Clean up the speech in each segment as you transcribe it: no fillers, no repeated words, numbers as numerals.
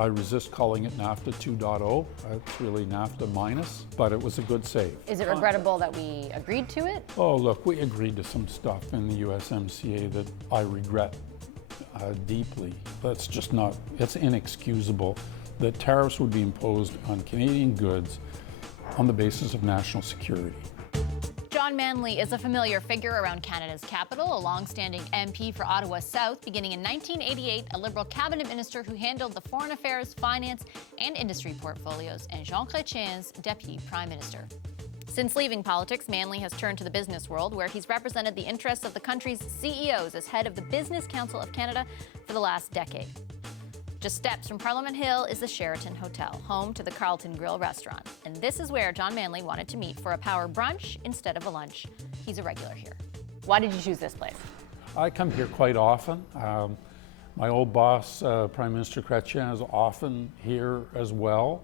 I resist calling it NAFTA 2.0. It's really NAFTA minus, but it was a good save. Is it regrettable that we agreed to it? Oh, look, we agreed to some stuff in the USMCA that I regret deeply. That's just not, it's inexcusable that tariffs would be imposed on Canadian goods on the basis of national security. John Manley is a familiar figure around Canada's capital, a long-standing MP for Ottawa South, beginning in 1988, a Liberal cabinet minister who handled the foreign affairs, finance, and industry portfolios, and Jean Chrétien's deputy prime minister. Since leaving politics, Manley has turned to the business world, where he's represented the interests of the country's CEOs as head of the Business Council of Canada for the last decade. Just steps from Parliament Hill is the Sheraton Hotel, home to the Carlton Grill restaurant. And this is where John Manley wanted to meet for a power brunch instead of a lunch. He's a regular here. Why did you choose this place? I come here quite often. My old boss, Prime Minister Chrétien, is often here as well.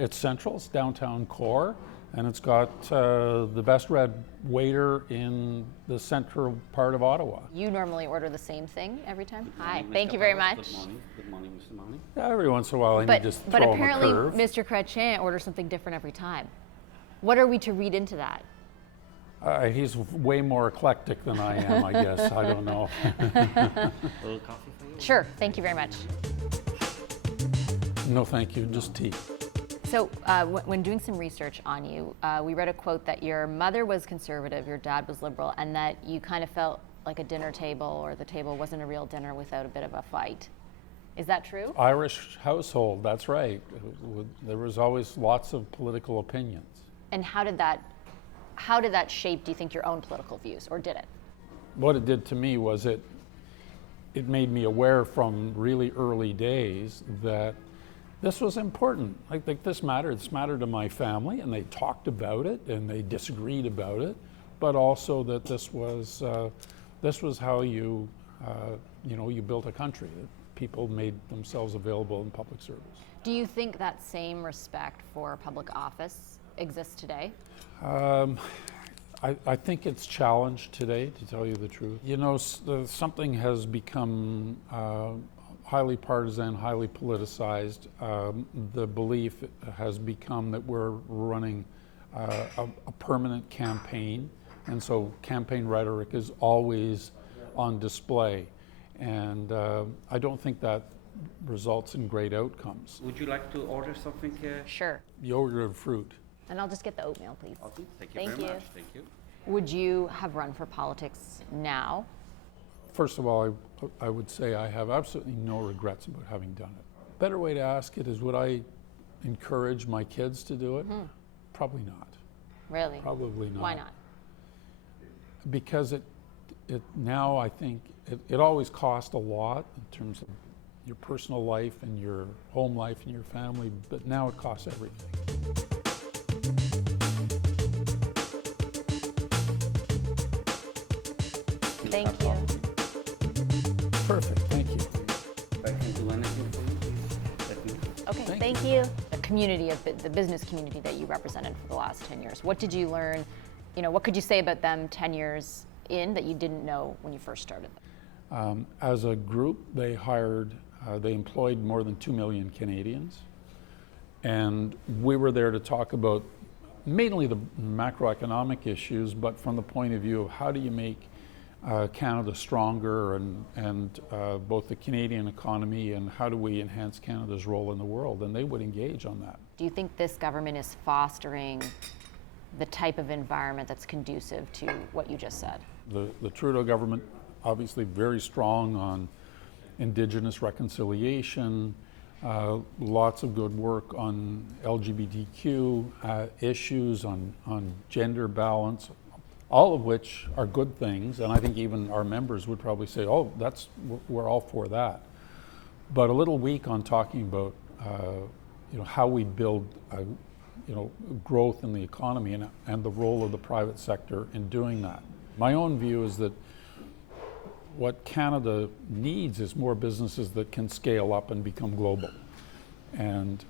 It's central, it's downtown core, and it's got the best red waiter in the central part of Ottawa. You normally order the same thing every time? Hi, thank you very much. Good morning, Mr. Manley. Yeah, every once in a while I need to throw But him a apparently curve. Mr. Chrétien orders something different every time. What are we to read into that? He's way more eclectic than I am, I guess. I don't know. A little coffee for you? Sure, thank you very much. No, thank you, just tea. So when doing some research on you, we read a quote that your mother was conservative, your dad was liberal, and that you kind of felt like a dinner table or the table wasn't a real dinner without a bit of a fight. Is that true? Irish household, that's right. There was always lots of political opinions. And how did that shape, do you think, your own political views, or did it? What it did to me was it made me aware from really early days that this was important. Like this mattered. This mattered to my family, and they talked about it, and they disagreed about it, but also that this was how you built a country. That people made themselves available in public service. Do you think that same respect for public office exists today? I think it's challenged today, to tell you the truth. You know, something has become highly partisan, highly politicized. The belief has become that we're running a permanent campaign, and so campaign rhetoric is always on display. And I don't think that results in great outcomes. Would you like to order something? Sure. Yogurt and fruit. And I'll just get the oatmeal, please. Okay, thank you Thank very you. much. Thank you. Would you have run for politics now? First of all, I would say I have absolutely no regrets about having done it. Better way to ask it is, would I encourage my kids to do it? Probably not. Really? Probably not. Why not? Because it now, I think, it always cost a lot in terms of your personal life and your home life and your family, but now it costs everything. Thank you. Perfect, thank you. If I can do anything for you, please let me know. Okay, Thank thank you. The community of the business community that you represented for the last 10 years. What did you learn? You know, what could you say about them 10 years in that you didn't know when you first started them? As a group, they employed more than 2 million Canadians. And we were there to talk about mainly the macroeconomic issues, but from the point of view of how do you make Canada stronger and both the Canadian economy and how do we enhance Canada's role in the world, and they would engage on that. Do you think this government is fostering the type of environment that's conducive to what you just said? The Trudeau government obviously very strong on Indigenous reconciliation, lots of good work on LGBTQ issues, on gender balance, all of which are good things, and I think even our members would probably say, oh, we're all for that. But a little weak on talking about how we build growth in the economy and the role of the private sector in doing that. My own view is that what Canada needs is more businesses that can scale up and become global. And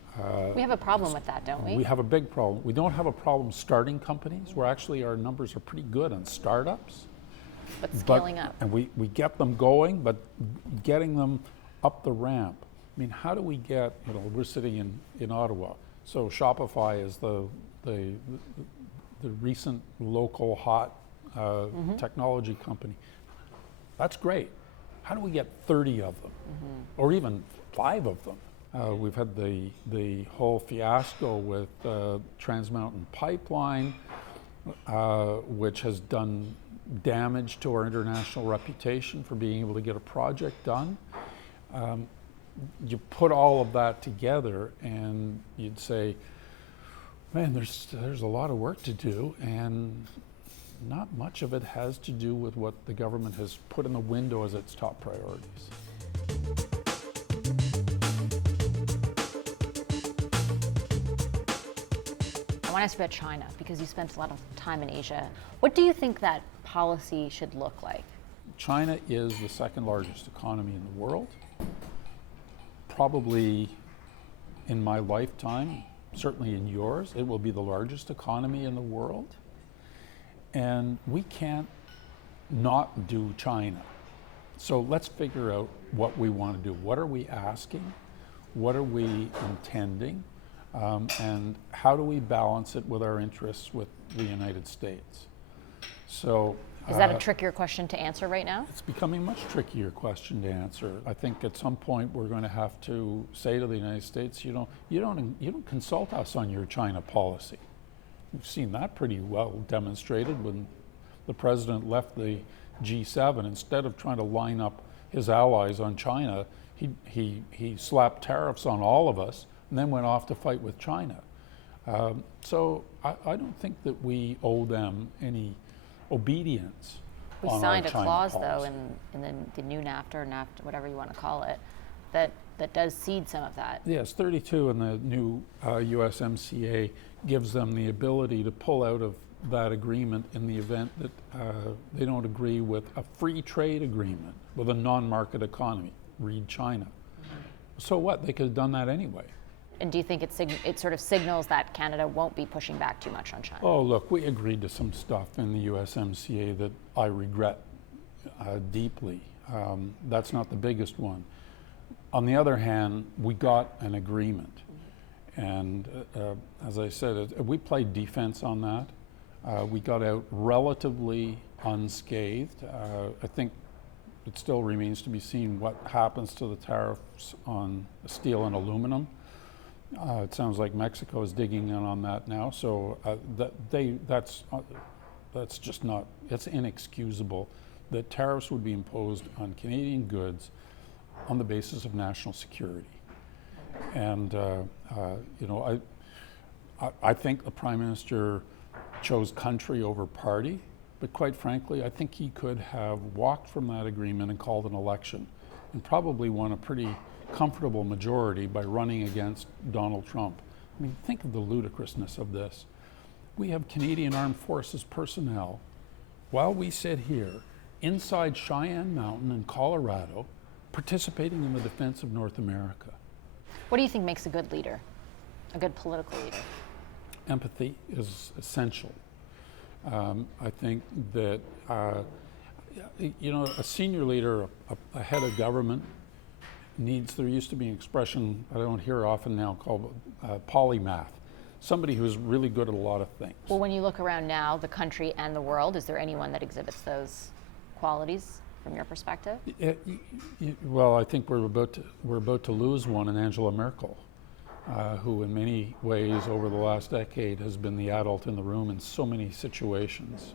We have a problem with that, don't we? we have a big problem. We don't have a problem starting companies. We're actually, our numbers are pretty good on startups. But scaling up. And we get them going, but getting them up the ramp I mean, how do we get, we're sitting in Ottawa, so Shopify is the recent local hot technology company. That's great. How do we get 30 of them, or even 5 of them? We've had the whole fiasco with Trans Mountain Pipeline, which has done damage to our international reputation for being able to get a project done. You put all of that together and you'd say, man, there's a lot of work to do, and not much of it has to do with what the government has put in the window as its top priorities. I want to ask you about China, because you spent a lot of time in Asia. What do you think that policy should look like? China is the second largest economy in the world. Probably in my lifetime, certainly in yours, it will be the largest economy in the world. And we can't not do China. So let's figure out what we want to do. What are we asking? What are we intending? And how do we balance it with our interests with the United States? So is that a trickier question to answer right now? it's becoming a much trickier question to answer. I think at some point we're going to have to say to the United States, you don't consult us on your China policy. We've seen that pretty well demonstrated when the president left the G7. Instead of trying to line up his allies on China, he slapped tariffs on all of us and then went off to fight with China. So I don't think that we owe them any obedience. We on signed our a China clause, policy. though, in the new NAFTA or NAFTA, whatever you want to call it, that does cede some of that. Yes, 32 in the new USMCA gives them the ability to pull out of that agreement in the event that they don't agree with a free trade agreement with a non-market economy, read China. So what? They could have done that anyway. And do you think it sort of signals that Canada won't be pushing back too much on China? Oh, look, we agreed to some stuff in the USMCA that I regret deeply. That's not the biggest one. On the other hand, we got an agreement. And as I said, we played defense on that. We got out relatively unscathed. I think it still remains to be seen what happens to the tariffs on steel and aluminum. It sounds like Mexico is digging in on that now. So that's just not, it's inexcusable that tariffs would be imposed on Canadian goods on the basis of national security. And I think the Prime Minister chose country over party, but quite frankly, I think he could have walked from that agreement and called an election and probably won a pretty comfortable majority by running against Donald Trump. I mean, think of the ludicrousness of this. We have Canadian Armed Forces personnel, while we sit here inside Cheyenne Mountain in Colorado, participating in the defense of North America. What do you think makes a good leader, a good political leader? Empathy is essential. I think that a senior leader, a head of government, there used to be an expression I don't hear often now called polymath, somebody who's really good at a lot of things. Well, when you look around now, the country and the world, is there anyone that exhibits those qualities from your perspective? Well, I think we're about to lose one in Angela Merkel, who in many ways over the last decade has been the adult in the room in so many situations.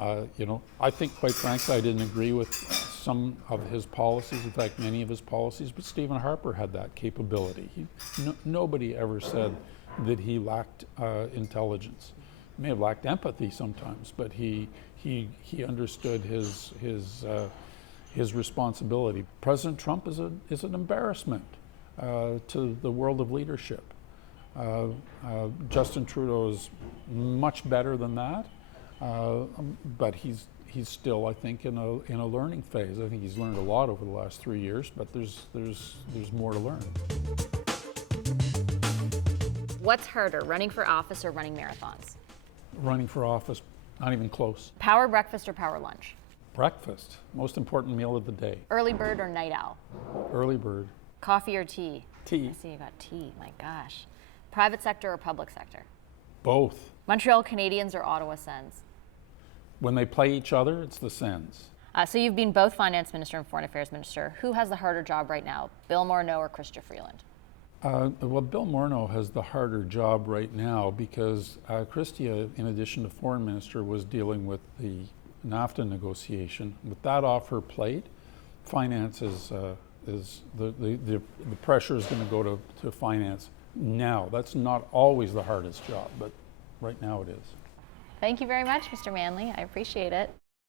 I think, quite frankly, I didn't agree with some of his policies, in fact, many of his policies, but Stephen Harper had that capability. Nobody ever said that he lacked intelligence. He may have lacked empathy sometimes, but he understood his responsibility. President Trump is an embarrassment to the world of leadership. Justin Trudeau is much better than that. But he's still, I think, in a learning phase. I think he's learned a lot over the last 3 years, but there's more to learn. What's harder, running for office or running marathons? Running for office, not even close. Power breakfast or power lunch? Breakfast, most important meal of the day. Early bird or night owl? Early bird. Coffee or tea? Tea. I see you got tea. My gosh. Private sector or public sector? Both. Montreal Canadiens or Ottawa Sens? When they play each other, it's the Sens. So you've been both finance minister and foreign affairs minister. Who has the harder job right now, Bill Morneau or Chrystia Freeland? Well, Bill Morneau has the harder job right now because Chrystia, in addition to foreign minister, was dealing with the NAFTA negotiation. With that off her plate, finance is the pressure is going to go to finance now. That's not always the hardest job, but right now it is. Thank you very much, Mr. Manley. I appreciate it.